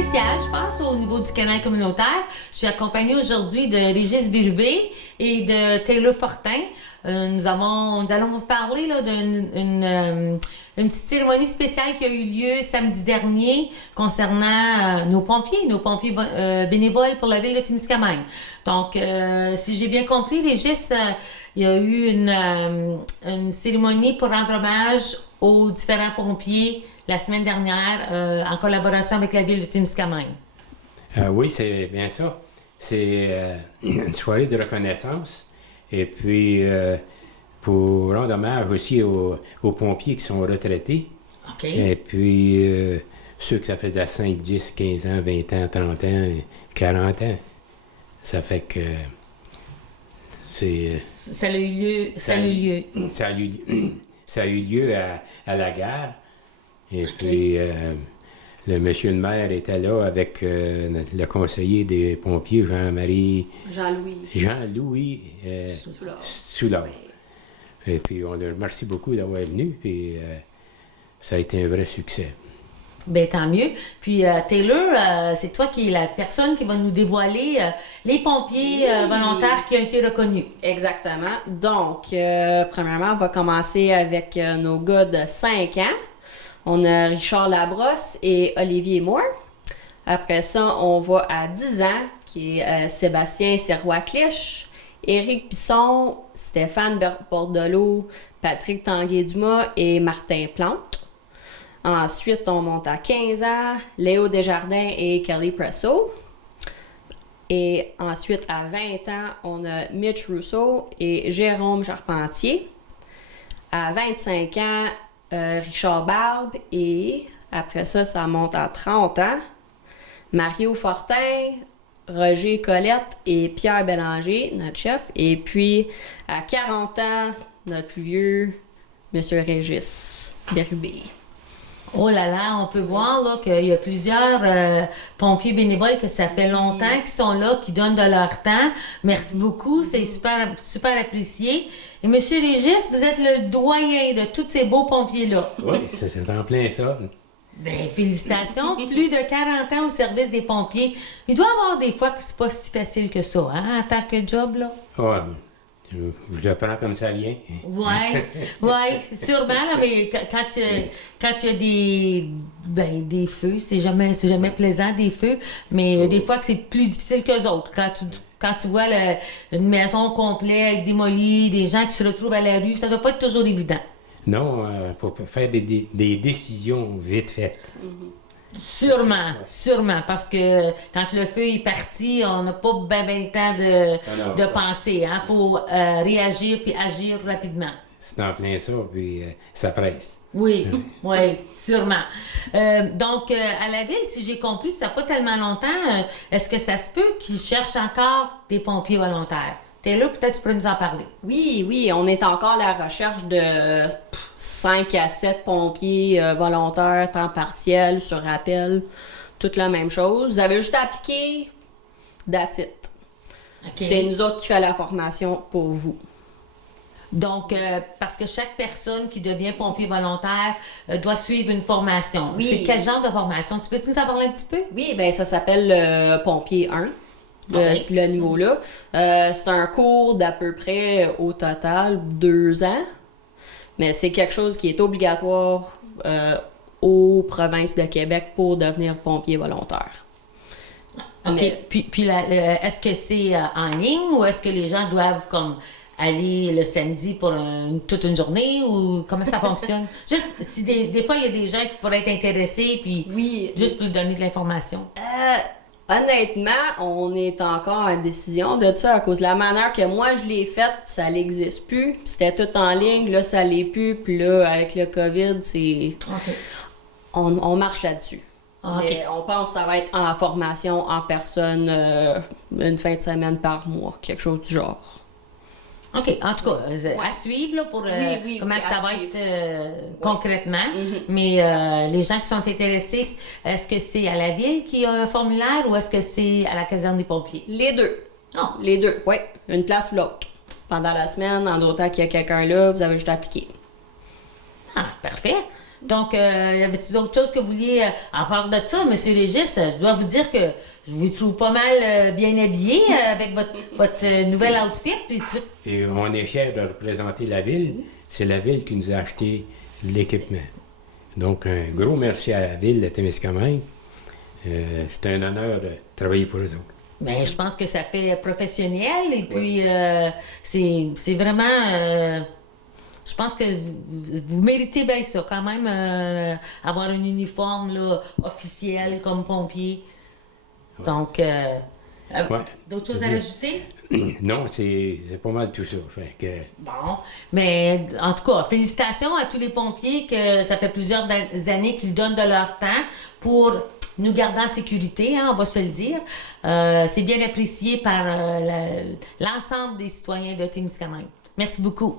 spécial, je pense, au niveau du canal communautaire. Je suis accompagnée aujourd'hui de Régis Bérubé et de Taylor Fortin. Nous allons vous parler là, d'une une petite cérémonie spéciale qui a eu lieu samedi dernier concernant nos pompiers bénévoles pour la ville de Témiscamingue. Donc, si j'ai bien compris, Régis, il y a eu une cérémonie pour rendre hommage aux différents pompiers la semaine dernière en collaboration avec la ville de Témiscamingue. Oui, c'est bien ça. C'est une soirée de reconnaissance. Et puis, pour rendre hommage aussi aux pompiers qui sont retraités. OK. Et puis, ceux que ça faisait 5, 10, 15 ans, 20 ans, 30 ans, 40 ans. Ça fait que c'est... Ça a eu lieu. Ça a eu lieu à la gare. Et puis, le monsieur le maire était là avec le conseiller des pompiers, Jean-Louis Soulard. Et puis, on le remercie beaucoup d'avoir venu, puis ça a été un vrai succès. Bien, tant mieux. Puis, Taylor, c'est toi qui es la personne qui va nous dévoiler les pompiers volontaires qui ont été reconnus. Exactement. Donc, premièrement, on va commencer avec nos gars de 5 ans. On a Richard Labrosse et Olivier Moore. Après ça, on va à 10 ans, qui est Sébastien Sirois-Clich, Éric Bisson, Stéphane Bordelot, Patrick Tanguay-Dumas et Martin Plante. Ensuite, on monte à 15 ans, Léo Desjardins et Kelly Presso. Et ensuite, à 20 ans, on a Mitch Rousseau et Jérôme Charpentier. À 25 ans, Richard Barbe. Et après ça, ça monte à 30 ans. Mario Fortin, Roger Colette et Pierre Bélanger, notre chef. Et puis, à 40 ans, notre plus vieux, M. Régis Bérubé. Oh là là, on peut voir là, qu'il y a plusieurs pompiers bénévoles que ça fait longtemps qu'ils sont là, qui donnent de leur temps. Merci beaucoup, c'est super, super apprécié. Et M. Régis, vous êtes le doyen de tous ces beaux pompiers-là. Oui, c'est en plein ça. Bien, félicitations. Plus de 40 ans au service des pompiers. Il doit y avoir des fois que c'est pas si facile que ça, hein, en tant que job, là. Ouais, je le prends comme ça vient. Ouais, sûrement, là, mais quand il y a des feux, c'est jamais plaisant, des feux, mais des fois que c'est plus difficile qu'eux autres. Quand tu vois une maison complète, démolie, des gens qui se retrouvent à la rue, ça doit pas être toujours évident. Non, il faut faire des décisions vite faites. Sûrement, parce que quand le feu est parti, on n'a pas bien le temps de penser. Il faut réagir puis agir rapidement. C'est en plein ça, puis ça presse. Oui, sûrement. Donc, à la ville, si j'ai compris, ça fait pas tellement longtemps, est-ce que ça se peut qu'ils cherchent encore des pompiers volontaires? T'es là, peut-être tu peux nous en parler. Oui, on est encore à la recherche de 5 à 7 pompiers volontaires, temps partiel, sur appel, toute la même chose. Vous avez juste à appliquer, that's it. Okay. C'est nous autres qui fait la formation pour vous. Donc, parce que chaque personne qui devient pompier volontaire doit suivre une formation. Oui. C'est quel genre de formation? Tu peux-tu nous en parler un petit peu? Oui, bien ça s'appelle pompier 1. Le niveau-là. C'est un cours d'à peu près, au total, 2 ans. Mais c'est quelque chose qui est obligatoire aux provinces de Québec pour devenir pompier volontaire. OK. Mais... Puis est-ce que c'est en ligne ou est-ce que les gens doivent comme aller le samedi pour toute une journée ou comment ça fonctionne? Juste, si des fois, il y a des gens qui pourraient être intéressés, puis juste pour donner de l'information. Honnêtement, on est encore en décision de ça à cause de la manière que moi je l'ai faite, ça n'existe plus. C'était tout en ligne, là ça l'est plus, puis là avec le COVID, c'est on marche là-dessus. Mais on pense que ça va être en formation en personne une fin de semaine par mois, quelque chose du genre. OK. En tout cas, à suivre là, pour comment ça va être concrètement. Mais les gens qui sont intéressés, est-ce que c'est à la ville qui a un formulaire ou est-ce que c'est à la caserne des pompiers? Les deux. Les deux, oui. Une place ou l'autre. Pendant la semaine, en d'autant qu'il y a quelqu'un là, vous avez juste à appliquer. Ah, parfait. Donc, y avait-il d'autres choses que vous vouliez, à part de ça, M. Régis, je dois vous dire que je vous trouve pas mal bien habillé avec votre nouvel outfit. Puis tout. Et on est fiers de représenter la ville. C'est la ville qui nous a acheté l'équipement. Donc, un gros merci à la ville de Témiscamingue. C'est un honneur de travailler pour eux autres. Bien, je pense que ça fait professionnel et puis c'est vraiment... je pense que vous méritez bien ça, quand même, avoir un uniforme là, officiel comme pompier. Donc, d'autres choses à rajouter? Non, c'est pas mal tout ça. Fait que... Bon, mais en tout cas, félicitations à tous les pompiers que ça fait plusieurs années qu'ils donnent de leur temps pour nous garder en sécurité, hein, on va se le dire. C'est bien apprécié par l'ensemble des citoyens de Témiscamingue. Merci beaucoup.